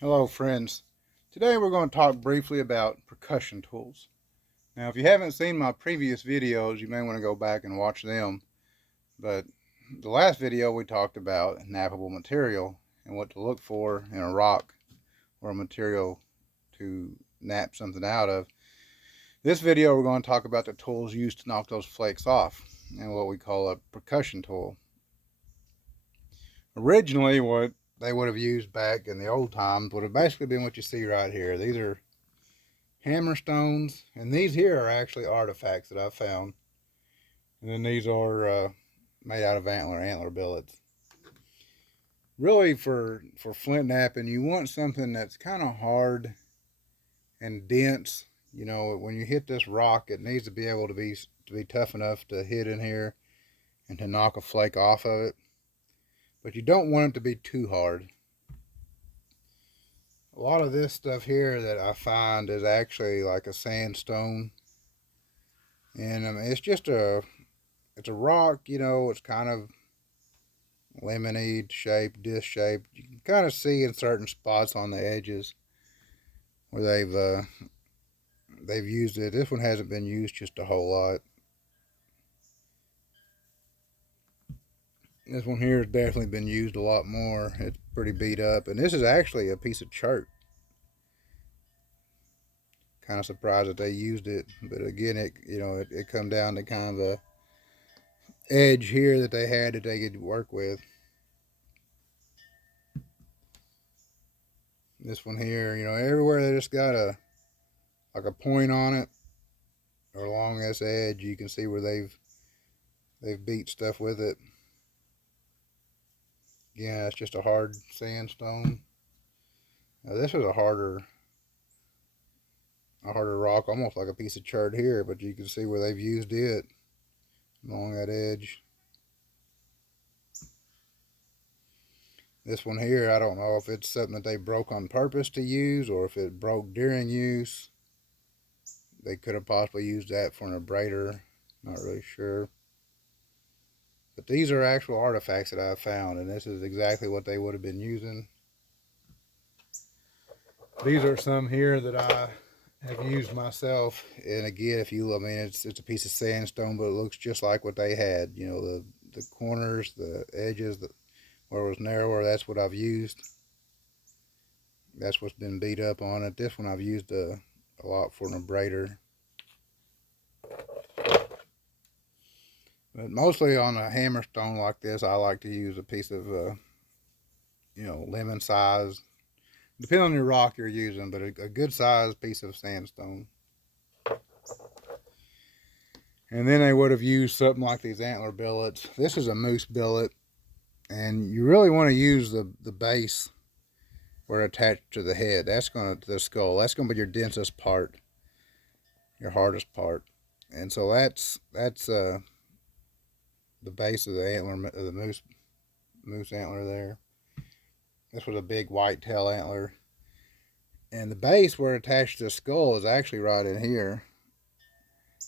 Hello friends. Today we're going to talk briefly about percussion tools. Now if you haven't seen my previous videos, you may want to go back and watch them. But the last video we talked about nappable material and what to look for in a rock or a material to nap something out of. This video we're going to talk about the tools used to knock those flakes off and what we call a percussion tool. Originally what they would have used back in the old times would have basically been what you see right here. These are hammerstones, and these here are actually artifacts that I found. And then these are made out of antler billets. Really, for flint knapping, you want something that's kind of hard and dense. You know, when you hit this rock, it needs to be able to be tough enough to hit in here and to knock a flake off of it. But you don't want it to be too hard. A lot of this stuff here that I find is actually like a sandstone, and it's just it's a rock, you know. It's kind of lemony shaped, disc shaped. You can kind of see in certain spots on the edges where they've used it. This one hasn't been used just a whole lot. This one here has definitely been used a lot more. It's pretty beat up, and this is actually a piece of chert. Kind of surprised that they used it, but again, it come down to kind of a edge here that they had that they could work with. This one here, you know, everywhere they just got like a point on it or along this edge, you can see where they've beat stuff with it. Again, it's just a hard sandstone. Now this is a harder rock, almost like a piece of chert here, but you can see where they've used it along that edge. This one here, I don't know if it's something that they broke on purpose to use or if it broke during use. They could have possibly used that for an abrader. Not really sure. But these are actual artifacts that I've found, and this is exactly what they would have been using. These are some here that I have used myself, and again, it's a piece of sandstone, but it looks just like what they had. You know, the corners, the edges, where it was narrower, that's what I've used. That's what's been beat up on it. This one I've used a lot for an abrader. But mostly on a hammerstone like this, I like to use a piece of, lemon size. Depending on your rock you're using, but a good sized piece of sandstone. And then they would have used something like these antler billets. This is a moose billet, and you really want to use the base where attached to the head. That's going to the skull. That's going to be your densest part, your hardest part. And so that's the base of the antler, of the moose antler there. This was a big white tail antler, and the base where attached to the skull is actually right in here.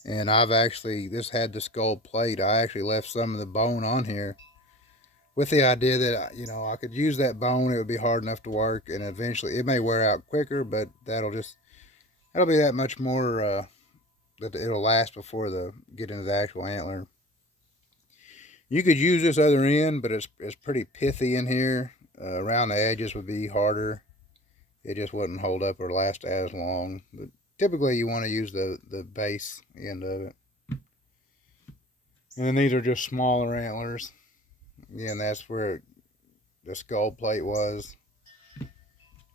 And this had the skull plate. I actually left some of the bone on here with the idea that, you know, I could use that bone. It would be hard enough to work, and eventually it may wear out quicker, but that'll be that much more that it'll last before get into the actual antler. You could use this other end, but it's pretty pithy in here. Around the edges would be harder. It just wouldn't hold up or last as long. But typically you want to use the base end of it. And then these are just smaller antlers. Again, that's where the skull plate was.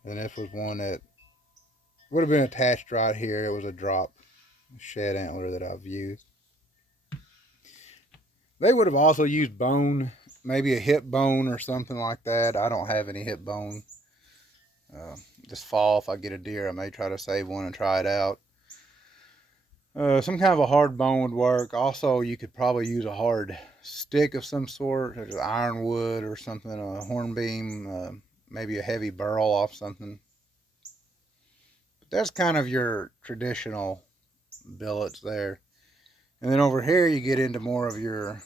And this was one that would have been attached right here. It was a drop shed antler that I've used. They would have also used bone, maybe a hip bone or something like that. I don't have any hip bone. This fall, if I get a deer, I may try to save one and try it out. Some kind of a hard bone would work. Also, you could probably use a hard stick of some sort, such as ironwood or something, a hornbeam, maybe a heavy burl off something. But that's kind of your traditional billets there. And then over here you get into more of your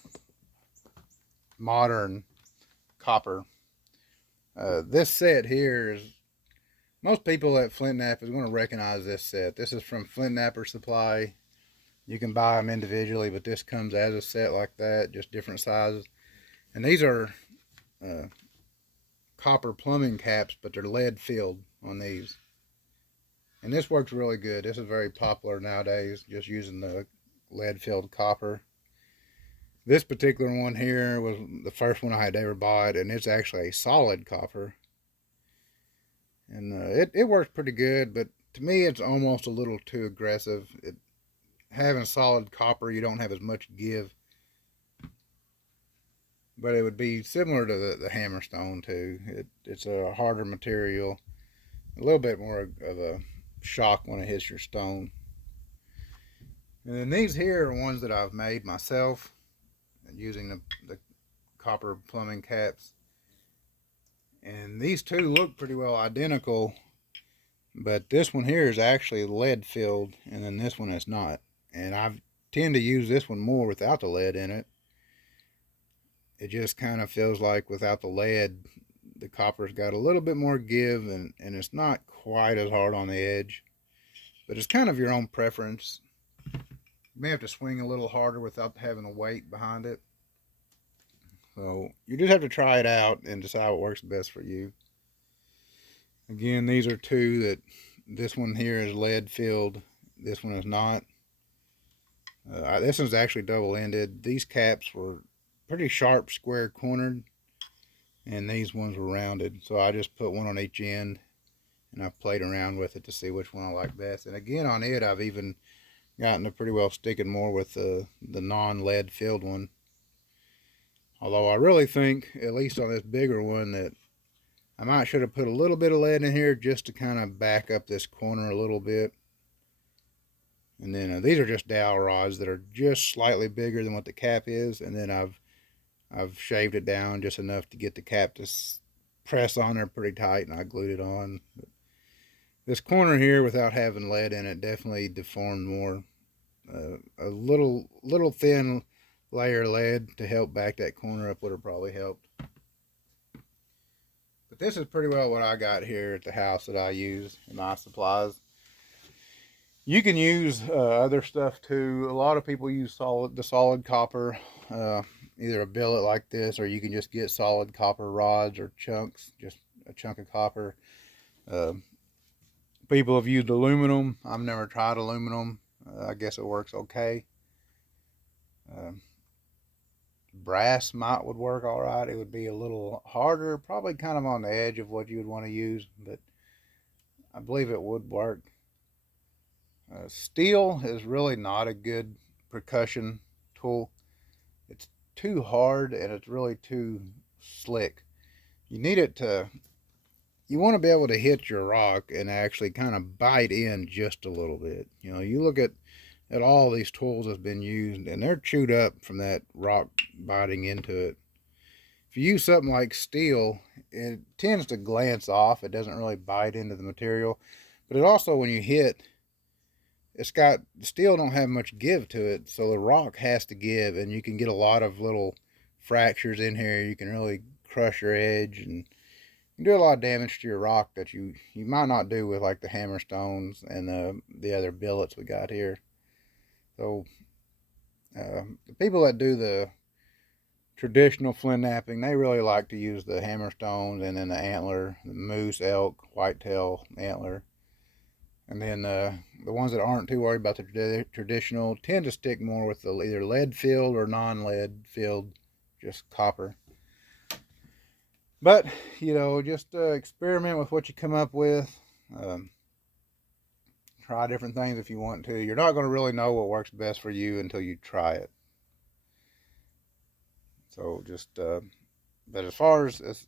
modern copper. This set here is Most people at Flintknap is going to recognize this set. This is from Flintknapper Supply. You can buy them individually, but this comes as a set like that, just different sizes. And these are uh, copper plumbing caps, but they're lead filled on these. And this works really good. This is very popular nowadays, just using the lead filled copper. This particular one here was the first one I had ever bought, and it's actually a solid copper. And it works pretty good, but to me it's almost a little too aggressive. Having solid copper, you don't have as much give, but it would be similar to the hammerstone too. It's a harder material, a little bit more of a shock when it hits your stone. And then these here are ones that I've made myself using the copper plumbing caps. And these two look pretty well identical, but this one here is actually lead filled, and then this one is not. And I tend to use this one more without the lead in it. It just kind of feels like without the lead, the copper's got a little bit more give, and it's not quite as hard on the edge. But it's kind of your own preference. You may have to swing a little harder without having the weight behind it. So you just have to try it out and decide what works best for you. Again, these are two that this one here is lead filled. This one is not. This one's actually double-ended. These caps were pretty sharp, square cornered, and these ones were rounded. So I just put one on each end, and I've played around with it to see which one I like best. And again, on it, I've even gotten to pretty well sticking more with the non-lead filled one. Although I really think, at least on this bigger one, that I might should have put a little bit of lead in here just to kind of back up this corner a little bit. And then these are just dowel rods that are just slightly bigger than what the cap is. And then I've shaved it down just enough to get the cap to press on there pretty tight, and I glued it on. But this corner here, without having lead in it, definitely deformed more. A little thin layer of lead to help back that corner up would have probably helped. But this is pretty well what I got here at the house that I use in my supplies. You can use other stuff too. A lot of people use the solid copper, either a billet like this, or you can just get solid copper rods or chunks, just a chunk of copper. People have used aluminum. I've never tried aluminum. I guess it works okay. Brass would work all right. It would be a little harder, probably kind of on the edge of what you would want to use, but I believe it would work. Steel is really not a good percussion tool. It's too hard and it's really too slick. You need it to, you want to be able to hit your rock and actually kind of bite in just a little bit. You know, you look at all these tools that's been used and they're chewed up from that rock biting into it. If you use something like steel, it tends to glance off. It doesn't really bite into the material. But it also, when you hit, the steel don't have much give to it, so the rock has to give, and you can get a lot of little fractures in here. You can really crush your edge and do a lot of damage to your rock that you might not do with like the hammerstones and the other billets we got here. So the people that do the traditional flintknapping, they really like to use the hammerstones and then the antler, the moose, elk, whitetail antler. And then the ones that aren't too worried about the traditional tend to stick more with the either lead filled or non-lead filled, just copper. But, you know, just experiment with what you come up with. Try different things if you want to. You're not going to really know what works best for you until you try it. So just, but as far as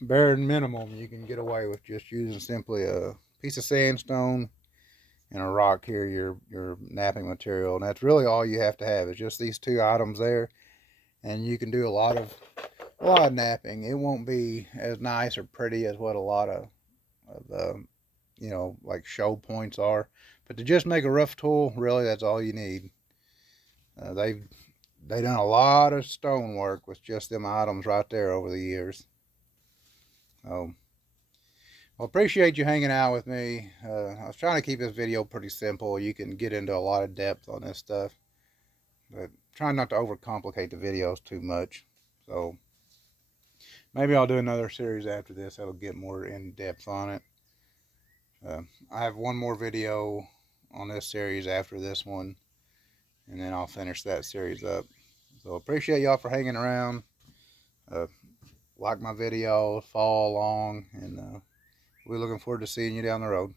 bare minimum, you can get away with just using simply a piece of sandstone and a rock here, your knapping material. And that's really all you have to have, is just these two items there. And you can do a lot of knapping. It won't be as nice or pretty as what a lot of you know, like show points are. But to just make a rough tool, really, that's all you need. They've done a lot of stonework with just them items right there over the years. So Well, appreciate you hanging out with me. I was trying to keep this video pretty simple. You can get into a lot of depth on this stuff, but trying not to overcomplicate the videos too much. So maybe I'll do another series after this that'll get more in depth on it. I have one more video on this series after this one, and then I'll finish that series up. So appreciate y'all for hanging around. Like my video, follow along, and we're looking forward to seeing you down the road.